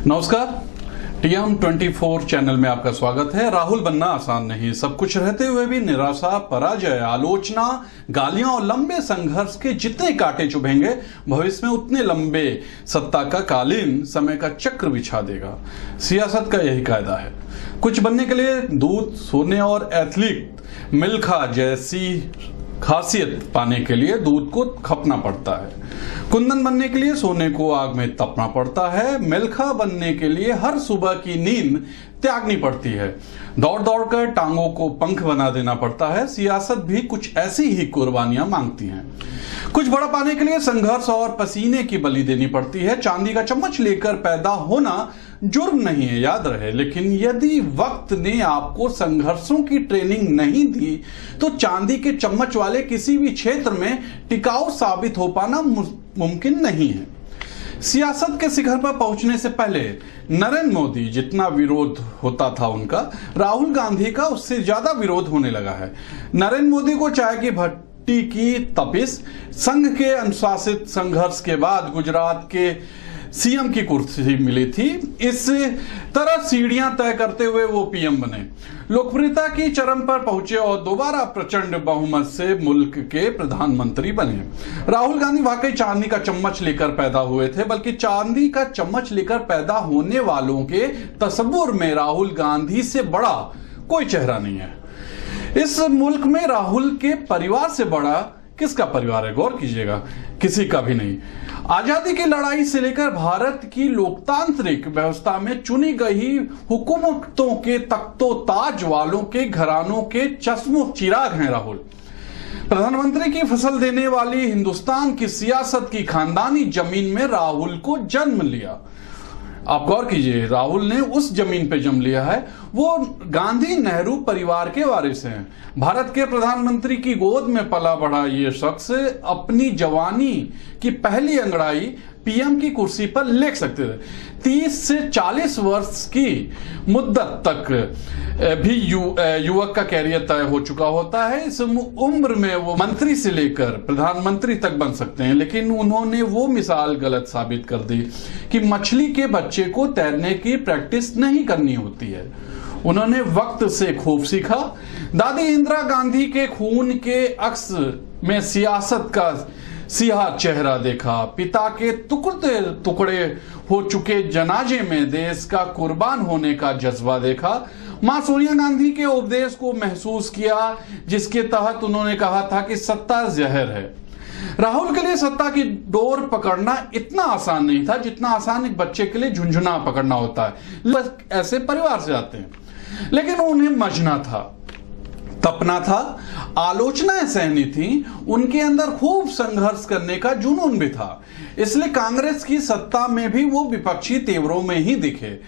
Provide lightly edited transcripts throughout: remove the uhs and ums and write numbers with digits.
नमस्कार, TM24 channel में आपका स्वागत है। राहुल बनना आसान नहीं, सब कुछ रहते हुए भी निराशा, पराजय, आलोचना, गालियां और लंबे संघर्ष के जितने कांटे चुभेंगे, भविष्य में उतने लंबे सत्ता का कालीन समय का चक्र बिछा देगा। सियासत का यही कायदा है। कुछ बनने के लिए दूध, सोने और एथलीट मिल्खा जैसी खासियत पाने के लिए दूध को खपना पड़ता है। कुंदन बनने के लिए सोने को आग में तपना पड़ता है। मिल्खा बनने के लिए हर सुबह की नींद त्यागनी पड़ती है। दौड़ दौड़ कर टांगों को पंख बना देना पड़ता है। सियासत भी कुछ ऐसी ही कुर्बानियां मांगती हैं। कुछ बड़ा पाने के लिए संघर्ष और पसीने की बलि देनी पड़ती है। चांदी का चम्मच लेकर पैदा होना जुर्म नहीं है, याद रहे, लेकिन यदि वक्त ने आपको संघर्षों की ट्रेनिंग नहीं दी तो चांदी के चम्मच वाले किसी भी क्षेत्र में टिकाऊ साबित हो पाना मुमकिन नहीं है। सियासत के शिखर पर पहुंचने से पहले नरेंद्र मोदी जितना विरोध होता था उनका, राहुल गांधी का उससे ज्यादा विरोध होने लगा है। नरेंद्र मोदी को चाय की भट्टी की तपिश, संघ के अनुशासित संघर्ष के बाद गुजरात के सीएम की कुर्सी मिली थी। इस तरह सीढ़ियां तय करते हुए वो पीएम बने, लोकप्रियता की चरम पर पहुंचे और दोबारा प्रचंड बहुमत से मुल्क के प्रधानमंत्री बने। राहुल गांधी वाकई चांदी का चम्मच लेकर पैदा हुए थे, बल्कि चांदी का चम्मच लेकर पैदा होने वालों के तस्वुर में राहुल गांधी से बड़ा कोई चेहरा नहीं है। इस मुल्क में राहुल के परिवार से बड़ा किसका परिवार है? गौर कीजिएगा, किसी का भी नहीं। आजादी की लड़ाई से लेकर भारत की लोकतांत्रिक व्यवस्था में चुनी गई हुकूमतों के तख्तो ताज वालों के घरानों के चश्मो चिराग हैं राहुल। प्रधानमंत्री की फसल देने वाली हिंदुस्तान की सियासत की खानदानी जमीन में राहुल को जन्म लिया। आप गौर कीजिए, राहुल ने उस जमीन पे जन्म लिया है। वो गांधी नेहरू परिवार के वारिस हैं। भारत के प्रधानमंत्री की गोद में पला बढ़ा ये शख्स अपनी जवानी की पहली अंगड़ाई पीएम की कुर्सी पर ले सकते थे। 30 से 40 वर्ष की मुद्दत तक भी युवक का कैरियर तय हो चुका होता है। इस उम्र में वो मंत्री से लेकर प्रधानमंत्री तक बन सकते हैं, लेकिन उन्होंने वो मिसाल गलत साबित कर दी कि मछली के बच्चे को तैरने की प्रैक्टिस नहीं करनी होती है। उन्होंने वक्त से खूब सीखा। दादी इंदिरा गांधी के खून के अक्स में सियासत का सियाह चेहरा देखा। पिता के टुकड़े टुकड़े हो चुके जनाजे में देश का कुर्बान होने का जज्बा देखा। मां सोनिया गांधी के उपदेश को महसूस किया, जिसके तहत उन्होंने कहा था कि सत्ता जहर है। राहुल के लिए सत्ता की डोर पकड़ना इतना आसान नहीं था जितना आसान एक बच्चे के लिए झुंझुना पकड़ना होता है। बस ऐसे परिवार से आते हैं, लेकिन उन्हें मजना था, तपना था, आलोचनाएं सहनी थी, उनके अंदर खूब संघर्ष करने का जुनून भी था। इसलिए कांग्रेस की सत्ता में भी वो विपक्षी तेवरों में ही दिखे।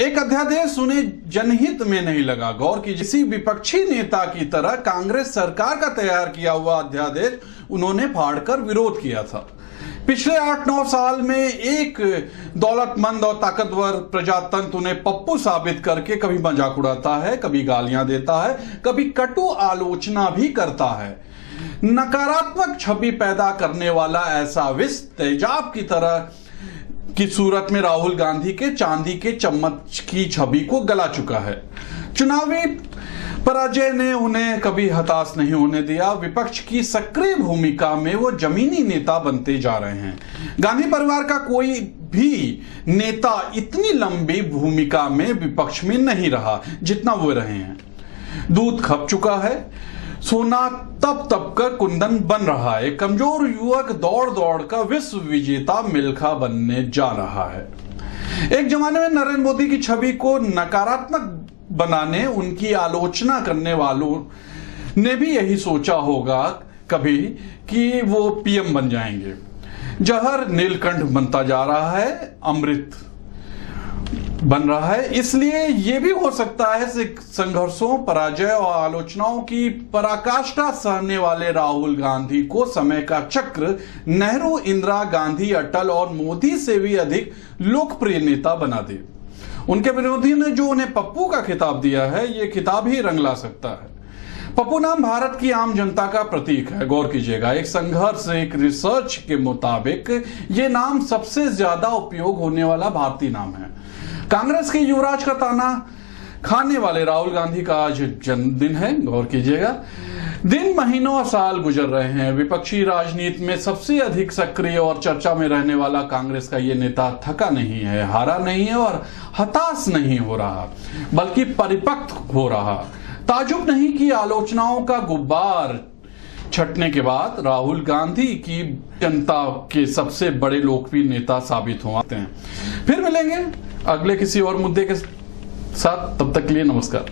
एक अध्यादेश उन्हें जनहित में नहीं लगा। गौर की किसी विपक्षी नेता की तरह कांग्रेस सरकार का तैयार किया हुआ अध्यादेश उन्होंने फाड़कर विरोध किया था। पिछले 8-9 साल में एक दौलतमंद और ताकतवर प्रजातंत्र उन्हें पप्पू साबित करके कभी मजाक उड़ाता है, कभी गालियां देता है, कभी कटु आलोचना भी करता है। नकारात्मक छवि पैदा करने वाला ऐसा विष तेजाब की तरह की सूरत में राहुल गांधी के चांदी के चम्मच की छवि को गला चुका है। चुनावी पराजय ने उन्हें कभी हताश नहीं होने दिया। विपक्ष की सक्रिय भूमिका में वो जमीनी नेता बनते जा रहे हैं। गांधी परिवार का कोई भी नेता इतनी लंबी भूमिका में विपक्ष में नहीं रहा जितना वो रहे हैं। दूध खप चुका है, सोना तप तप कर कुंदन बन रहा है। कमजोर युवक दौड़ दौड़ कर विश्व विजेता मिल्खा बनने जा रहा है। एक जमाने में नरेंद्र मोदी की छवि को नकारात्मक बनाने, उनकी आलोचना करने वालों ने भी यही सोचा होगा कभी कि वो पीएम बन जाएंगे। जहर नीलकंठ बनता जा रहा है, अमृत बन रहा है। इसलिए यह भी हो सकता है संघर्षों, पराजय और आलोचनाओं की पराकाष्ठा सहने वाले राहुल गांधी को समय का चक्र नेहरू, इंदिरा गांधी, अटल और मोदी से भी अधिक लोकप्रिय नेता बना दे। उनके विरोधी ने जो उन्हें पप्पू का खिताब दिया है, यह खिताब ही रंग ला सकता है। पप्पू नाम भारत की आम जनता का प्रतीक है। गौर कीजिएगा, एक संघर्ष, एक रिसर्च के मुताबिक ये नाम सबसे ज्यादा उपयोग होने वाला भारतीय नाम है। कांग्रेस के युवराज का ताना खाने वाले राहुल गांधी का आज जन्मदिन है। गौर कीजिएगा, दिन, महीनों और साल गुजर रहे हैं। विपक्षी राजनीति में सबसे अधिक सक्रिय और चर्चा में रहने वाला कांग्रेस का ये नेता थका नहीं है, हारा नहीं है और हताश नहीं हो रहा, बल्कि परिपक्व हो रहा। ताजुब नहीं कि आलोचनाओं का गुब्बार छटने के बाद राहुल गांधी की जनता के सबसे बड़े लोकप्रिय नेता साबित होते हैं। फिर मिलेंगे अगले किसी और मुद्दे के साथ, तब तक के लिए नमस्कार।